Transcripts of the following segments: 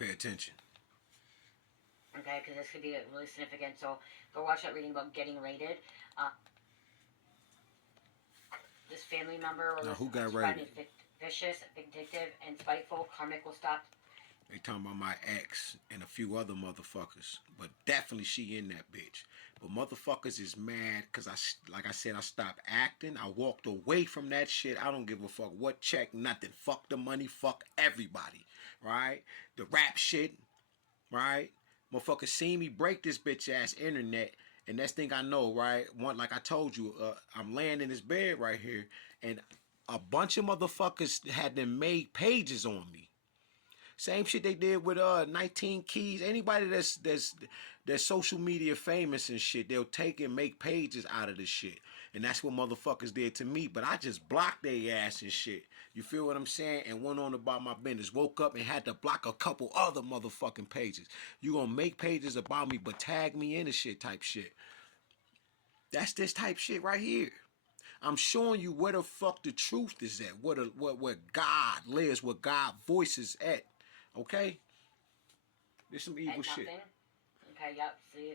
Pay attention. Okay, because this could be really significant. So go watch that reading about getting raided. This family member or Now, this who got friend raided? is vicious, vindictive, and spiteful. Karmic will stop. They talking about my ex and a few other motherfuckers, but definitely she in that bitch. But motherfuckers is mad because like I said, I stopped acting. I walked away from that shit. I don't give a fuck what check, nothing. Fuck the money, fuck everybody, right? The rap shit, right? Motherfuckers see me break this bitch ass internet. And next thing I know, right? One, like I told you, I'm laying in this bed right here, and a bunch of motherfuckers had them made pages on me. Same shit they did with 19 Keys. Anybody that's social media famous and shit, they'll take and make pages out of this shit. And that's what motherfuckers did to me. But I just blocked their ass and shit. You feel what I'm saying? And went on about my business. Woke up and had to block a couple other motherfucking pages. You gonna make pages about me, but tag me in the shit type shit. That's this type shit right here. I'm showing you where the fuck the truth is at. Where God lives, where God voices at. Okay? There's some evil shit. Okay, yep. See,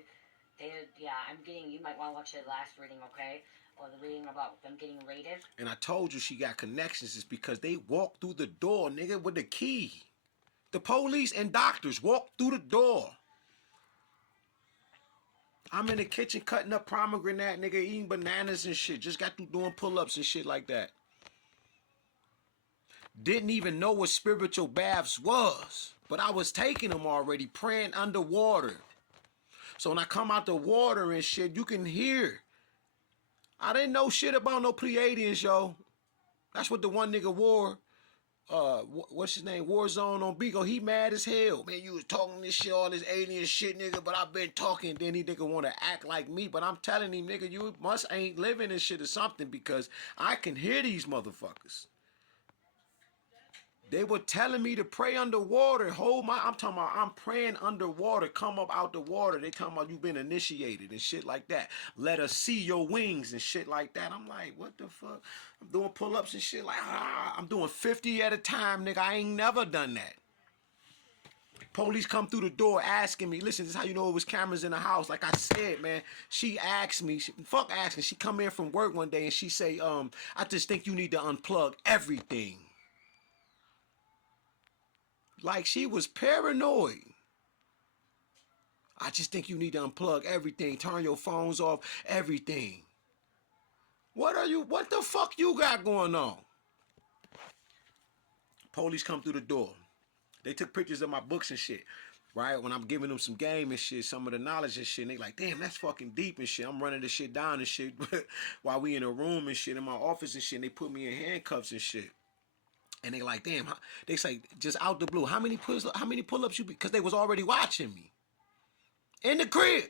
I'm getting, you might want to watch the last reading, okay? Or the reading about them getting raided. And I told you she got connections. It's because they walked through the door, nigga, with the key. The police and doctors walked through the door. I'm in the kitchen cutting up pomegranate, nigga, eating bananas and shit. Just got through doing pull-ups and shit like that. Didn't even know what spiritual baths was. But I was taking them already, praying underwater. So when I come out the water and shit, you can hear. I didn't know shit about no Pleiadians, yo. That's what the one nigga wore. What's his name? Warzone on Beagle. He mad as hell. Man, you was talking this shit, all this alien shit, nigga, but I've been talking. Then he nigga want to act like me. But I'm telling him, nigga, you must ain't living this shit or something because I can hear these motherfuckers. They were telling me to pray underwater. I'm talking about I'm praying underwater. Come up out the water. They talking about you been initiated and shit like that. Let us see your wings and shit like that. I'm like, what the fuck? I'm doing pull-ups and shit like, I'm doing 50 at a time, nigga. I ain't never done that. Police come through the door asking me, listen, this is how you know it was cameras in the house. Like I said, man, she asked me, fuck asking. She come in from work one day and she say, I just think you need to unplug everything. Like she was paranoid. I just think you need to unplug everything. Turn your phones off. Everything. What the fuck you got going on? Police come through the door. They took pictures of my books and shit. Right? When I'm giving them some game and shit, some of the knowledge and shit. And they like, damn, that's fucking deep and shit. I'm running this shit down and shit. While we in a room and shit in my office and shit. And they put me in handcuffs and shit. And they like, damn, they say, just out the blue, how many pull-ups you be? Because they was already watching me. In the crib.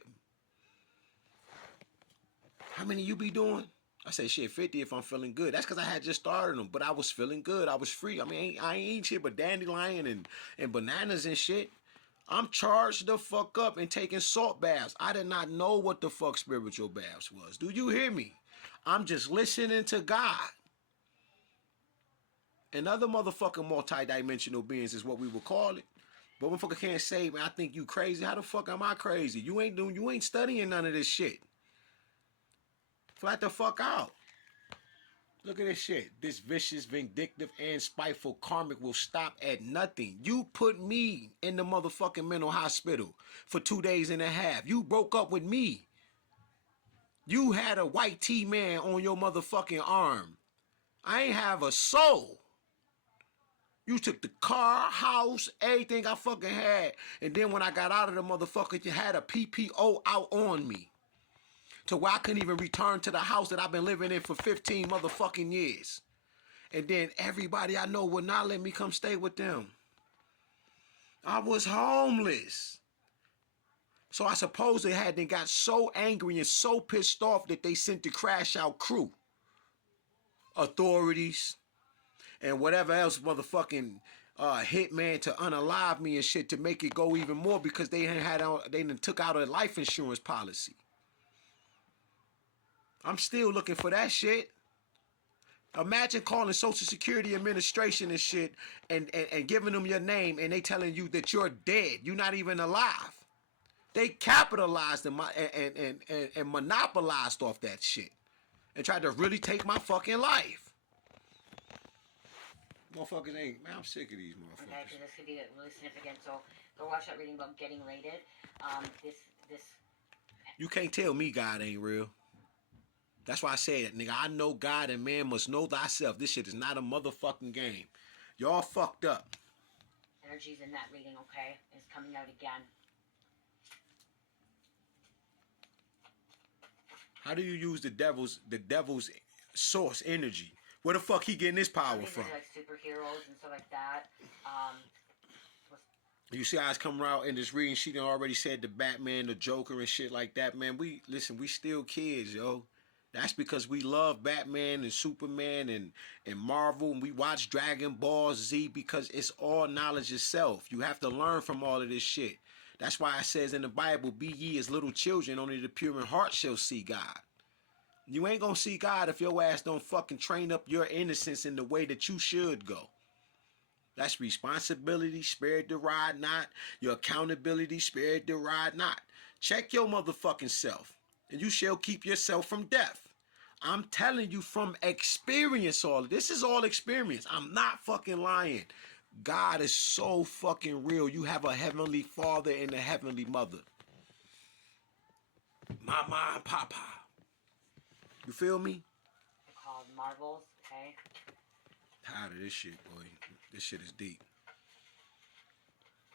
How many you be doing? I say, shit, 50 if I'm feeling good. That's because I had just started them, but I was feeling good. I was free. I mean, I ain't eating shit but dandelion and bananas and shit. I'm charged the fuck up and taking salt baths. I did not know what the fuck spiritual baths was. Do you hear me? I'm just listening to God. And other motherfucking multi-dimensional beings is what we would call it. But motherfucker can't say, man, I think you crazy. How the fuck am I crazy? You ain't studying none of this shit. Flat the fuck out. Look at this shit. This vicious, vindictive, and spiteful karmic will stop at nothing. You put me in the motherfucking mental hospital for 2 days and a half. You broke up with me. You had a white T-man on your motherfucking arm. I ain't have a soul. You took the car, house, everything I fucking had. And then when I got out of the motherfucker, you had a PPO out on me. To where I couldn't even return to the house that I've been living in for 15 motherfucking years. And then everybody I know would not let me come stay with them. I was homeless. So I suppose they had then got so angry and so pissed off that they sent the crash out crew. Authorities. And whatever else motherfucking hitman to unalive me and shit to make it go even more because they took out a life insurance policy. I'm still looking for that shit. Imagine calling Social Security Administration and shit and giving them your name and they telling you that you're dead. You're not even alive. They capitalized and monopolized off that shit and tried to really take my fucking life. Motherfuckers ain't, man, I'm sick of these motherfuckers. Okay, because this could be really significant. So go watch that reading about getting raided. This. You can't tell me God ain't real. That's why I say that, nigga. I know God and man must know thyself. This shit is not a motherfucking game. Y'all fucked up. Energy's in that reading, okay? It's coming out again. How do you use the devil's source energy? Where the fuck he getting his power from? Like superheroes and stuff like that. You see how it's coming out in this reading? She done already said the Batman, the Joker, and shit like that. Man, we still kids, yo. That's because we love Batman and Superman and Marvel, and we watch Dragon Ball Z because it's all knowledge itself. You have to learn from all of this shit. That's why it says in the Bible, be ye as little children, only the pure in heart shall see God. You ain't gonna see God if your ass don't fucking train up your innocence in the way that you should go. That's responsibility, spirit to ride not. Your accountability, spirit to ride not. Check your motherfucking self, and you shall keep yourself from death. I'm telling you from experience all. This is all experience. I'm not fucking lying. God is so fucking real. You have a heavenly father and a heavenly mother. Mama and Papa. You feel me? They're called marbles, okay? Tired of this shit, boy. This shit is deep.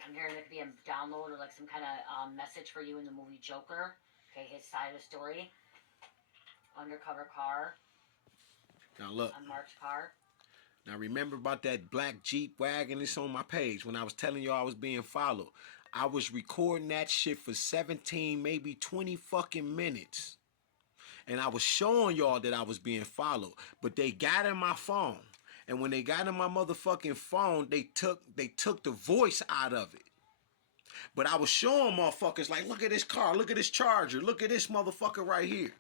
I'm hearing there could be a download or like some kind of message for you in the movie Joker. Okay, his side of the story. Undercover car. Now look. Unmarked car. Now remember about that black Jeep wagon? It's on my page. When I was telling y'all I was being followed, I was recording that shit for 17, maybe 20 fucking minutes. And I was showing y'all that I was being followed. But they got in my phone. And when they got in my motherfucking phone, they took the voice out of it. But I was showing motherfuckers like, look at this car, look at this Charger, look at this motherfucker right here.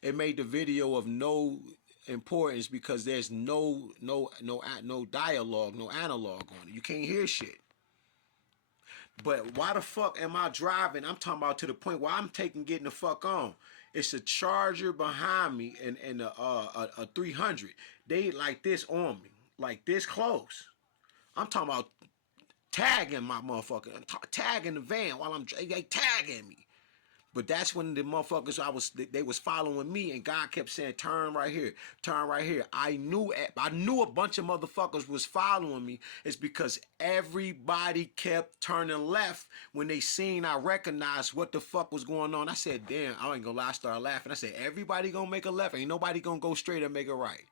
It made the video of no importance because there's no dialogue, no analog on it. You can't hear shit. But why the fuck am I driving? I'm talking about to the point where I'm getting the fuck on. It's a Charger behind me and a 300. They like this on me, like this close. I'm talking about tagging my motherfucker, tagging the van while they tagging me. But that's when the motherfuckers they was following me, and God kept saying, "Turn right here, turn right here." I knew a bunch of motherfuckers was following me. It's because everybody kept turning left when they seen I recognized what the fuck was going on. I said, "Damn, I ain't gonna lie." I started laughing. I said, "Everybody gonna make a left. Ain't nobody gonna go straight and make a right.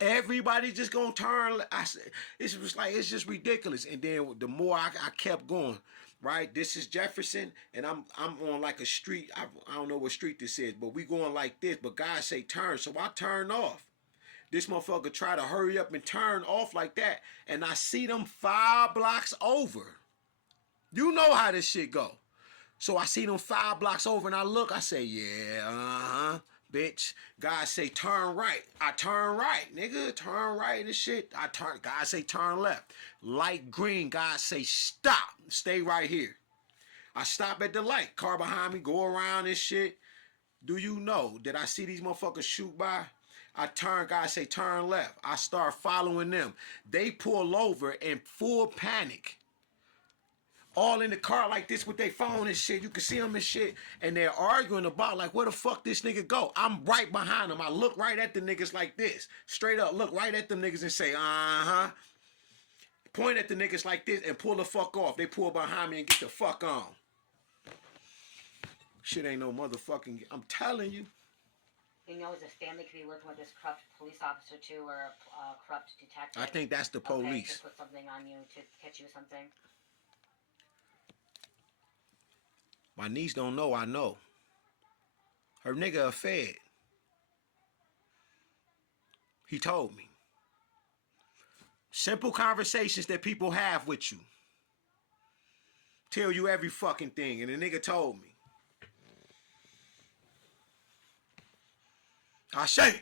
Everybody just gonna turn." I said, it's just ridiculous. And then the more I kept going. Right, this is Jefferson, and I'm on like a street. I don't know what street this is, but we going like this. But God say turn, so I turn off. This motherfucker try to hurry up and turn off like that, and I see them 5 blocks over. You know how this shit go. So I see them 5 blocks over, and I look. I say, yeah, bitch. God say turn right. I turn right, nigga. Turn right and shit. I turn. God say turn left. Light green. God say stop. Stay right here. I stop at the light. Car behind me. Go around and shit. Do you know that I see these motherfuckers shoot by? I turn. God say turn left. I start following them. They pull over in full panic. All in the car like this with their phone and shit. You can see them and shit. And they're arguing about like, where the fuck this nigga go? I'm right behind them. I look right at the niggas like this. Straight up, look right at them niggas and say, uh-huh. Point at the niggas like this and pull the fuck off. They pull behind me and get the fuck on. Shit ain't no motherfucking... I'm telling you. You know, as a family could be working with this corrupt police officer too, or a corrupt detective. I think that's the police. Okay, to put something on you, to catch you with something. My niece don't know I know. Her nigga a fed. He told me. Simple conversations that people have with you. Tell you every fucking thing. And the nigga told me. I say.